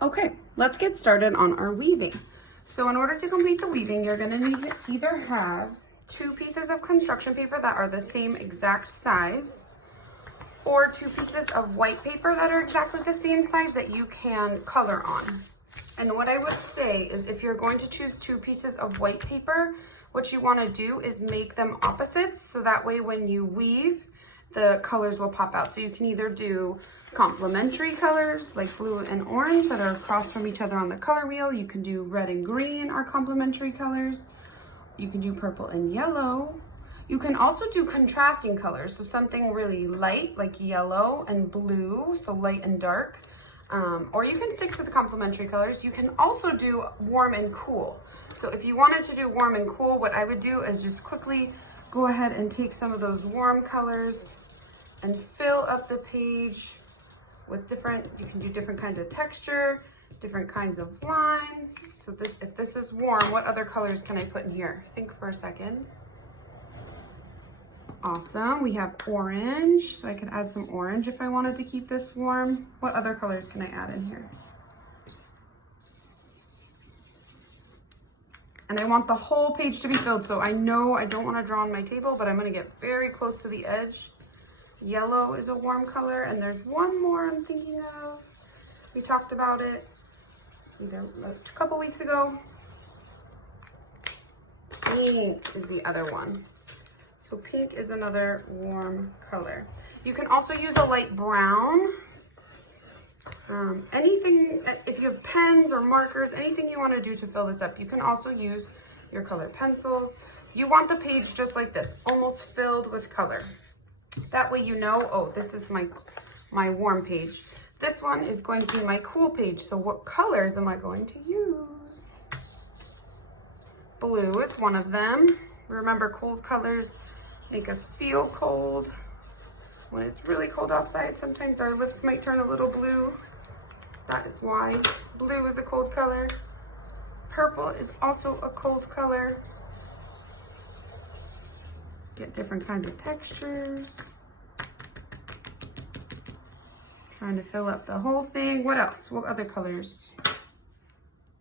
Okay, let's get started on our weaving. So in order to complete the weaving, you're gonna need to either have 2 pieces of construction paper that are the same exact size, or 2 pieces of white paper that are exactly the same size that you can color on. And what I would say is if you're going to choose 2 pieces of white paper, what you wanna do is make them opposites, so that way when you weave, the colors will pop out. So you can either do complementary colors like blue and orange that are across from each other on the color wheel. You can do red and green are complementary colors. You can do purple and yellow. You can also do contrasting colors. So something really light like yellow and blue, so light and dark. Or you can stick to the complementary colors. You can also do warm and cool. So if you wanted to do warm and cool, what I would do is just quickly go ahead and take some of those warm colors and fill up the page with you can do different kinds of texture, different kinds of lines. So if this is warm, what other colors can I put in here? Think for a second. Awesome, we have orange, so I could add some orange if I wanted to keep this warm. What other colors can I add in here? And I want the whole page to be filled, so I know I don't want to draw on my table, but I'm going to get very close to the edge. Yellow is a warm color, and there's one more I'm thinking of. We talked about it a couple weeks ago. Pink is the other one. So pink is another warm color. You can also use a light brown. Anything, if you have pens or markers, anything you want to do to fill this up. You can also use your colored pencils. You want the page just like this, almost filled with color. That way you know, oh, this is my warm page. This one is going to be my cool page. So what colors am I going to use? Blue is one of them. Remember, cold colors make us feel cold. When it's really cold outside, sometimes our lips might turn a little blue. That is why. Blue is a cold color. Purple is also a cold color. Get different kinds of textures. Trying to fill up the whole thing. What else? What other colors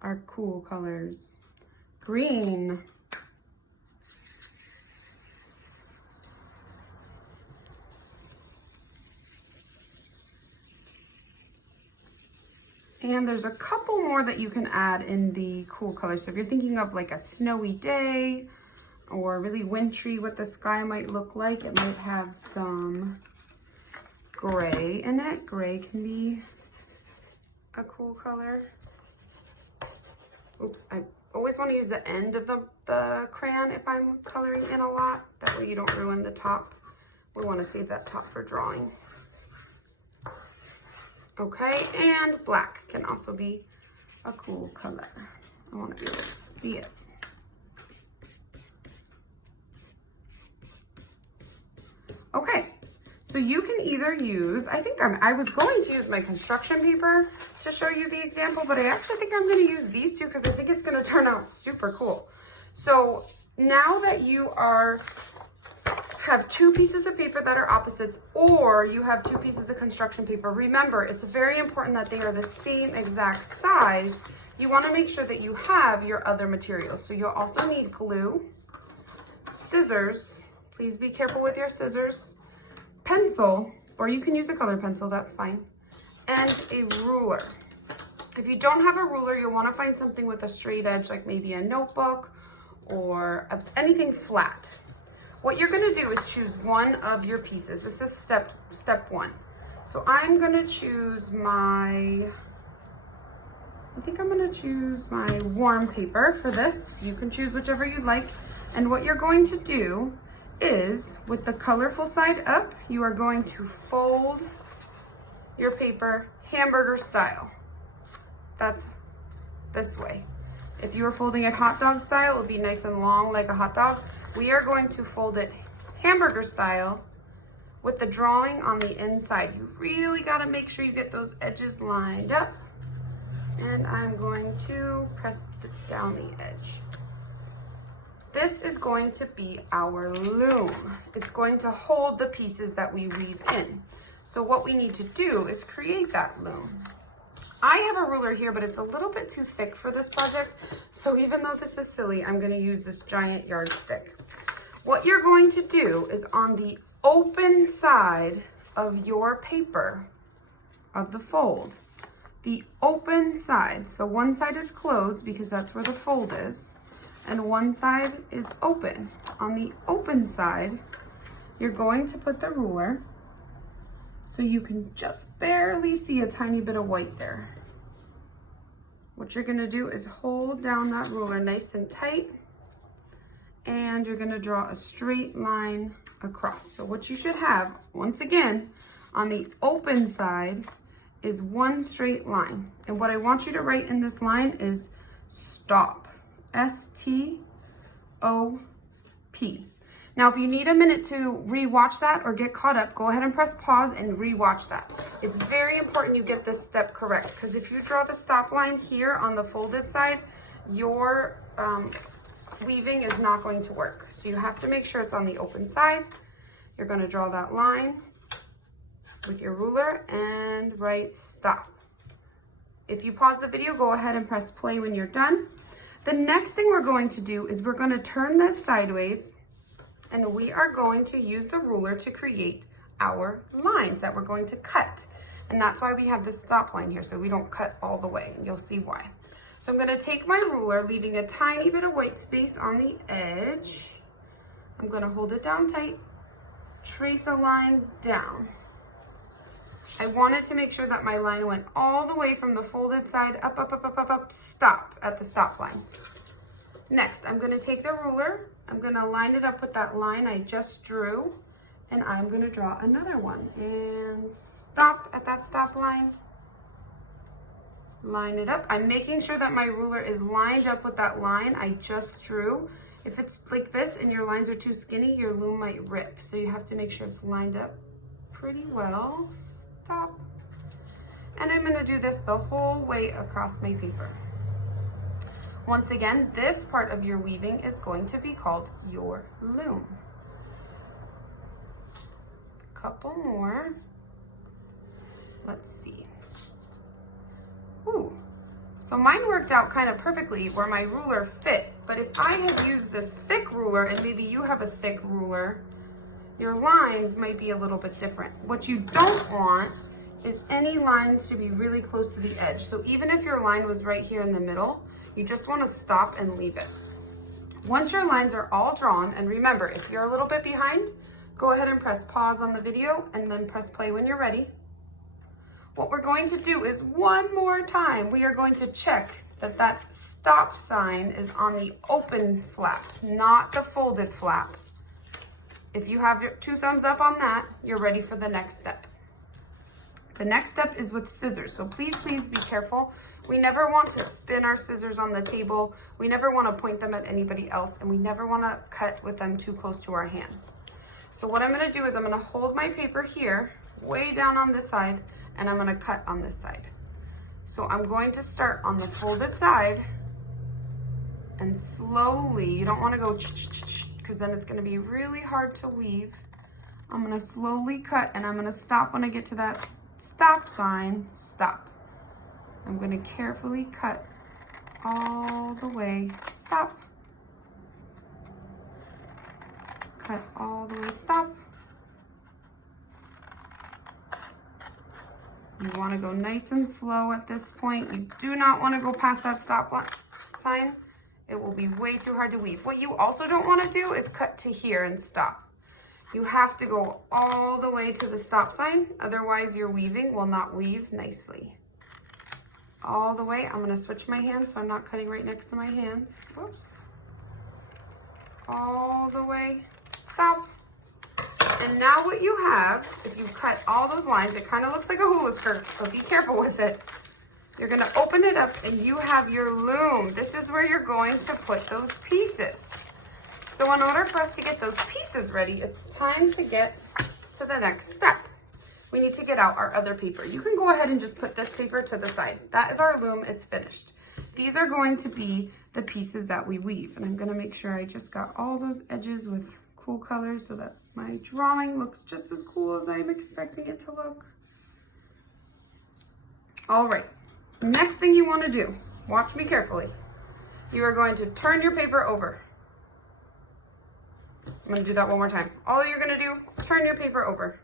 are cool colors? Green. And there's a couple more that you can add in the cool colors. So if you're thinking of like a snowy day or really wintry, what the sky might look like, it might have some gray in it. Gray can be a cool color. Oops, I always want to use the end of the crayon if I'm coloring in a lot. That way you don't ruin the top. We want to save that top for drawing. Okay, and black can also be a cool color. I want to be able to see it. Okay, so you can either use, I was going to use my construction paper to show you the example, but I actually think I'm going to use these two because I think it's going to turn out super cool. So now that you have 2 pieces of paper that are opposites, or you have 2 pieces of construction paper, remember, it's very important that they are the same exact size. You want to make sure that you have your other materials. So you'll also need glue, scissors. Please be careful with your scissors, pencil, or you can use a colored pencil, that's fine, and a ruler. If you don't have a ruler, you'll want to find something with a straight edge, like maybe a notebook or anything flat. What you're going to do is choose one of your pieces. This is step 1. So I'm going to choose my warm paper for this. You can choose whichever you'd like. And what you're going to do is, with the colorful side up, you are going to fold your paper hamburger style. That's this way. If you were folding it hot dog style, it would be nice and long like a hot dog. We are going to fold it hamburger style with the drawing on the inside. You really got to make sure you get those edges lined up. And I'm going to press down the edge. This is going to be our loom. It's going to hold the pieces that we weave in. So what we need to do is create that loom. I have a ruler here, but it's a little bit too thick for this project. So even though this is silly, I'm gonna use this giant yardstick. What you're going to do is on the open side of your paper, of the fold, the open side, so one side is closed because that's where the fold is, and one side is open. On the open side, you're going to put the ruler so you can just barely see a tiny bit of white there. What you're gonna do is hold down that ruler nice and tight, and you're gonna draw a straight line across. So what you should have, once again, on the open side is one straight line. And what I want you to write in this line is stop, S-T-O-P. Now, if you need a minute to re-watch that or get caught up, go ahead and press pause and re-watch that. It's very important you get this step correct, because if you draw the stop line here on the folded side, your weaving is not going to work. So you have to make sure it's on the open side. You're going to draw that line with your ruler and write stop. If you pause the video, go ahead and press play when you're done. The next thing we're going to do is we're going to turn this sideways, and we are going to use the ruler to create our lines that we're going to cut. And that's why we have this stop line here, so we don't cut all the way, and you'll see why. So I'm gonna take my ruler, leaving a tiny bit of white space on the edge. I'm gonna hold it down tight, trace a line down. I wanted to make sure that my line went all the way from the folded side, up, up, up, up, up, up, stop at the stop line. Next, I'm gonna take the ruler, I'm gonna line it up with that line I just drew, and I'm gonna draw another one and stop at that stop line. Line it up. I'm making sure that my ruler is lined up with that line I just drew. If it's like this and your lines are too skinny, your loom might rip. So you have to make sure it's lined up pretty well. Stop. And I'm gonna do this the whole way across my paper. Once again, this part of your weaving is going to be called your loom. Couple more. Let's see. Ooh, so mine worked out kind of perfectly where my ruler fit, but if I had used this thick ruler, and maybe you have a thick ruler, your lines might be a little bit different. What you don't want is any lines to be really close to the edge. So even if your line was right here in the middle, you just want to stop and leave it. Once your lines are all drawn, and remember, if you're a little bit behind, go ahead and press pause on the video and then press play when you're ready. What we're going to do is one more time, we are going to check that that stop sign is on the open flap, not the folded flap. If you have your 2 thumbs up on that, you're ready for the next step. The next step is with scissors. So please, please be careful. We never want to spin our scissors on the table. We never want to point them at anybody else, and we never want to cut with them too close to our hands. So what I'm going to do is I'm going to hold my paper here, way down on this side, and I'm going to cut on this side. So I'm going to start on the folded side and slowly, you don't want to go because then it's going to be really hard to weave. I'm going to slowly cut, and I'm going to stop when I get to that stop sign. Stop. I'm going to carefully cut all the way. Stop. Cut all the way. Stop. You want to go nice and slow at this point. You do not want to go past that stop sign. It will be way too hard to weave. What you also don't want to do is cut to here and stop. You have to go all the way to the stop sign, otherwise your weaving will not weave nicely. All the way. I'm going to switch my hand so I'm not cutting right next to my hand. Whoops. All the way. Stop. And now what you have, if you cut all those lines, it kind of looks like a hula skirt, so be careful with it. You're going to open it up and you have your loom. This is where you're going to put those pieces. So in order for us to get those pieces ready, it's time to get to the next step. We need to get out our other paper. You can go ahead and just put this paper to the side. That is our loom, it's finished. These are going to be the pieces that we weave. And I'm gonna make sure I just got all those edges with cool colors so that my drawing looks just as cool as I'm expecting it to look. All right, Next thing you want to do, watch me carefully. You are going to turn your paper over. I'm going to do that one more time. All you're going to do, turn your paper over.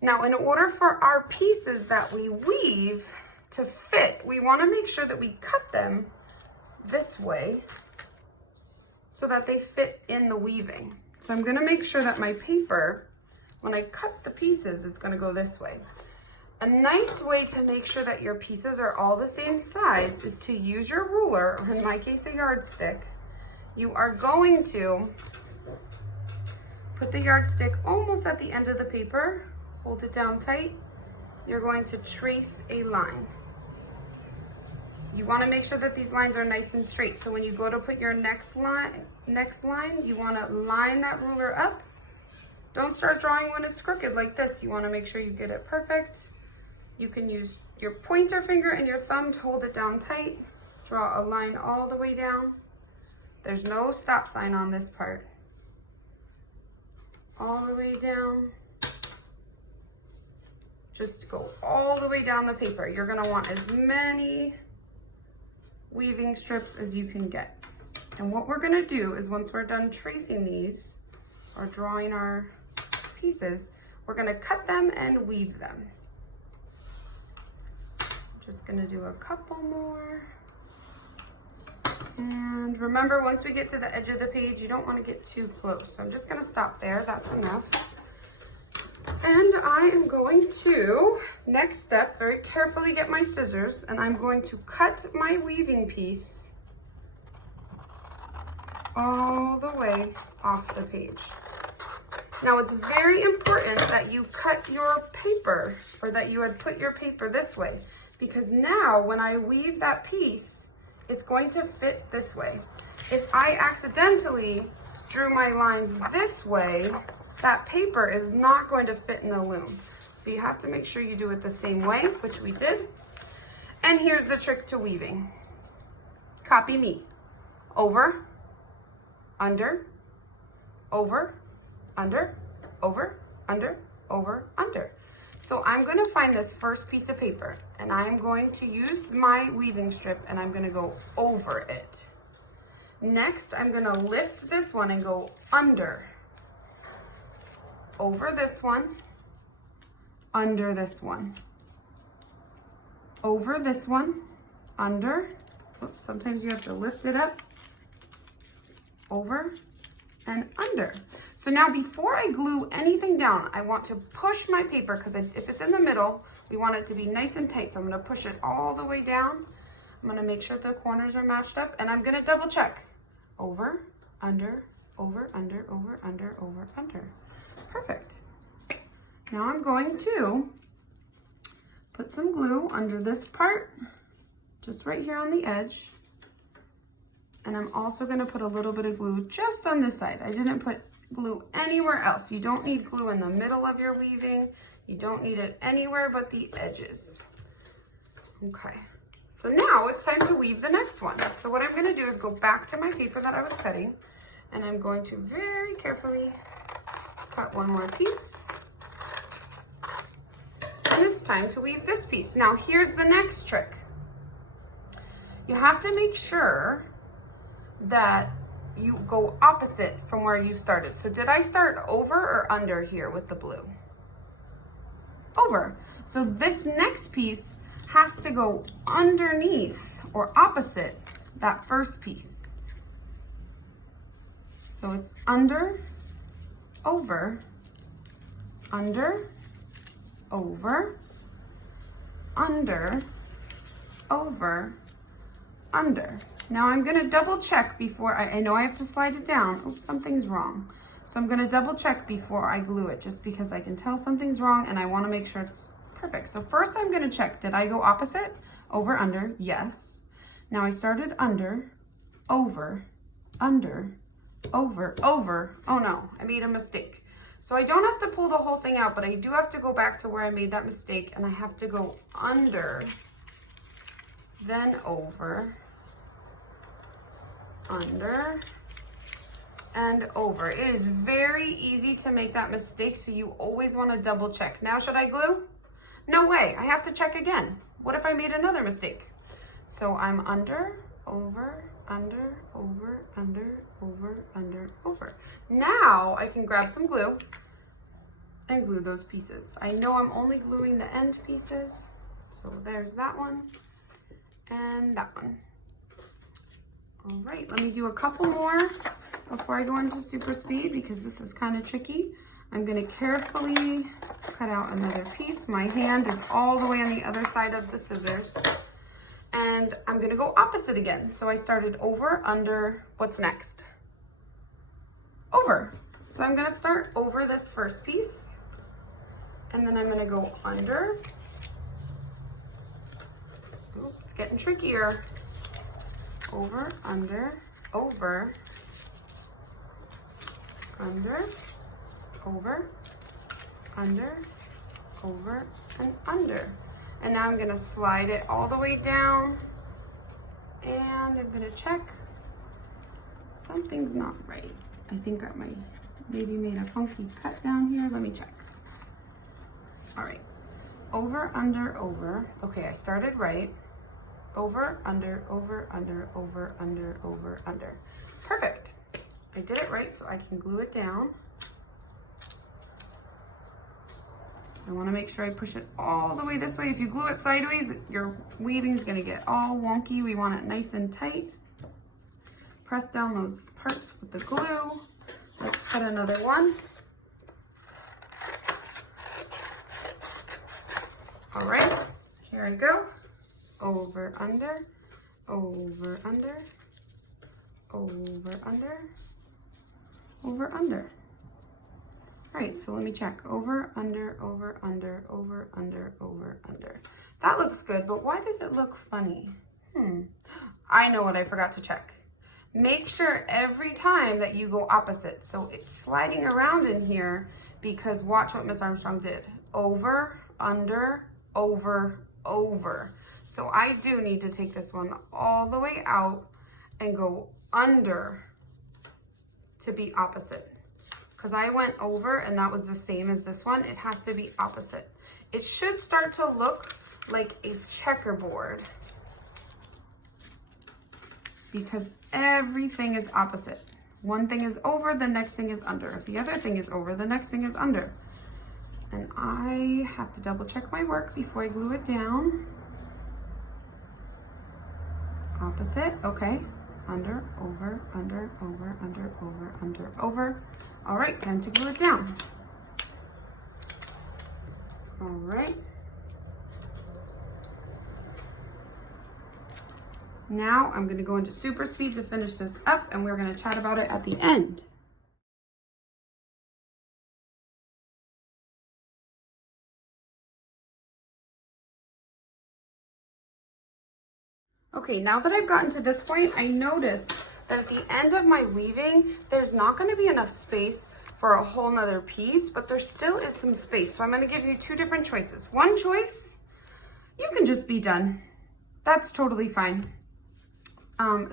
Now, in order for our pieces that we weave to fit, we want to make sure that we cut them this way so that they fit in the weaving. So I'm going to make sure that my paper, when I cut the pieces, it's going to go this way. A nice way to make sure that your pieces are all the same size is to use your ruler, or in my case, a yardstick. You are going to put the yardstick almost at the end of the paper, hold it down tight. You're going to trace a line. You want to make sure that these lines are nice and straight. So when you go to put your next line, you want to line that ruler up. Don't start drawing when it's crooked like this. You want to make sure you get it perfect. You can use your pointer finger and your thumb to hold it down tight. Draw a line all the way down. There's no stop sign on this part. All the way down. Just go all the way down the paper. You're going to want as many weaving strips as you can get. And what we're going to do is once we're done tracing these or drawing our pieces, we're going to cut them and weave them. Just going to do a couple more. And remember, once we get to the edge of the page, you don't want to get too close. So I'm just going to stop there. That's enough. And I am going to, next step, very carefully get my scissors, and I'm going to cut my weaving piece all the way off the page. Now it's very important that you cut your paper, or that you had put your paper this way, because now when I weave that piece, it's going to fit this way. If I accidentally drew my lines this way, that paper is not going to fit in the loom. So you have to make sure you do it the same way, which we did. And here's the trick to weaving. Copy me. Over, under, over, under, over, under, over, under. So I'm going to find this first piece of paper, and I am going to use my weaving strip, and I'm going to go over it. Next, I'm going to lift this one and go under. Over this one, under this one, over this one, under. Oops, sometimes you have to lift it up, over and under. So now before I glue anything down, I want to push my paper, because if it's in the middle, we want it to be nice and tight. So I'm going to push it all the way down. I'm going to make sure the corners are matched up, and I'm going to double check. Over, under, over, under, over, under, over, under. Perfect. Now I'm going to put some glue under this part, just right here on the edge. And I'm also going to put a little bit of glue just on this side. I didn't put glue anywhere else. You don't need glue in the middle of your weaving. You don't need it anywhere but the edges. Okay. So now it's time to weave the next one. So what I'm going to do is go back to my paper that I was cutting, and I'm going to very carefully cut one more piece. And it's time to weave this piece. Now here's the next trick. You have to make sure that you go opposite from where you started. So did I start over or under here with the blue? Over. So this next piece has to go underneath or opposite that first piece. So it's under, over, under, over, under, over, under. Now I'm going to double check before I know I have to slide it down. Oh, something's wrong. So I'm going to double check before I glue it, just because I can tell something's wrong and I want to make sure it's perfect. So first I'm going to check, did I go opposite? Over, under, yes. Now I started under, over, under, over, over. Oh no, I made a mistake. So I don't have to pull the whole thing out, but I do have to go back to where I made that mistake, and I have to go under, then over, under, and over. It is very easy to make that mistake, so you always want to double check. Now should I glue? No way, I have to check again. what if I made another mistake? So I'm under, over, under, over, under, over, under, over. Now I can grab some glue and glue those pieces. I know I'm only gluing the end pieces. So there's that one and that one. All right, let me do a couple more before I go into super speed because this is kind of tricky. I'm gonna carefully cut out another piece. My hand is all the way on the other side of the scissors. And I'm gonna go opposite again. So I started over, under, what's next? Over. So I'm gonna start over this first piece, and then I'm gonna go under. Ooh, it's getting trickier. Over, under, over, under, over, under, over, and under. And now I'm gonna slide it all the way down, and I'm gonna check. Something's not right. I think I might maybe made a funky cut down here. Let me check. All right, over, under, over. Okay, I started right. Over, under, over, under, over, under, over, under. Perfect. I did it right, so I can glue it down. I want to make sure I push it all the way this way. If you glue it sideways, your weaving is going to get all wonky. We want it nice and tight. Press down those parts with the glue. Let's cut another one. All right, here I go. Over, under, over, under, over, under, over, under. All right, so let me check. Over, under, over, under, over, under, over, under. That looks good, but why does it look funny? I know what I forgot to check. Make sure every time that you go opposite. So it's sliding around in here because watch what Miss Armstrong did. Over, under, over, over. So I do need to take this one all the way out and go under to be opposite. Because I went over and that was the same as this one. It has to be opposite. It should start to look like a checkerboard because everything is opposite. One thing is over, the next thing is under. If the other thing is over, the next thing is under. And I have to double check my work before I glue it down. Opposite, okay. Under, over, under, over, under, over, under, over. All right, time to glue it down. All right. Now I'm gonna go into super speed to finish this up and we're gonna chat about it at the end. Okay, now that I've gotten to this point, I noticed that at the end of my weaving, there's not gonna be enough space for a whole nother piece, but there still is some space. So I'm gonna give you two different choices. One choice, you can just be done. That's totally fine.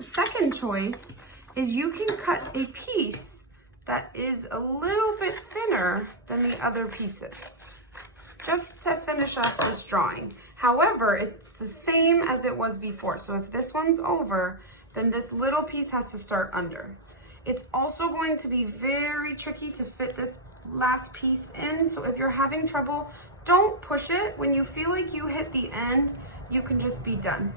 Second choice is you can cut a piece that is a little bit thinner than the other pieces, just to finish off this drawing. However, it's the same as it was before. So if this one's over, then this little piece has to start under. It's also going to be very tricky to fit this last piece in. So if you're having trouble, don't push it. When you feel like you hit the end, you can just be done.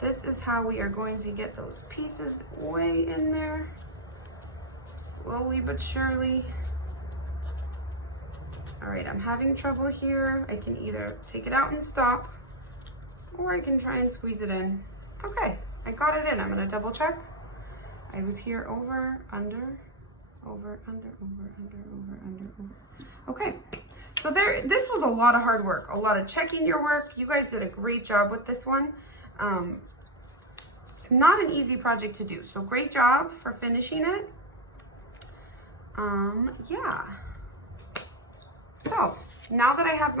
This is how we are going to get those pieces way in there, slowly but surely. All right, I'm having trouble here. I can either take it out and stop, or I can try and squeeze it in. Okay, I got it in. I'm gonna double check. I was here over, under, over, under, over, under, over, under, over. Okay, so this was a lot of hard work, a lot of checking your work. You guys did a great job with this one. It's not an easy project to do, so great job for finishing it. Yeah. So now that I have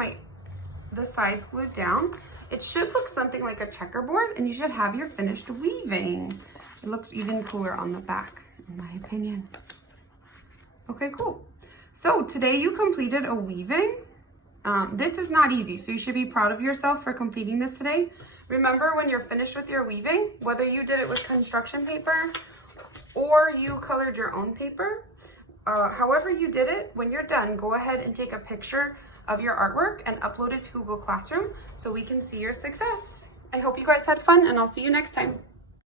the sides glued down, it should look something like a checkerboard and you should have your finished weaving. It looks even cooler on the back, in my opinion. Okay, cool. So today you completed a weaving. This is not easy, so you should be proud of yourself for completing this today. Remember, when you're finished with your weaving, whether you did it with construction paper or you colored your own paper, however you did it, when you're done, go ahead and take a picture of your artwork and upload it to Google Classroom so we can see your success. I hope you guys had fun, and I'll see you next time.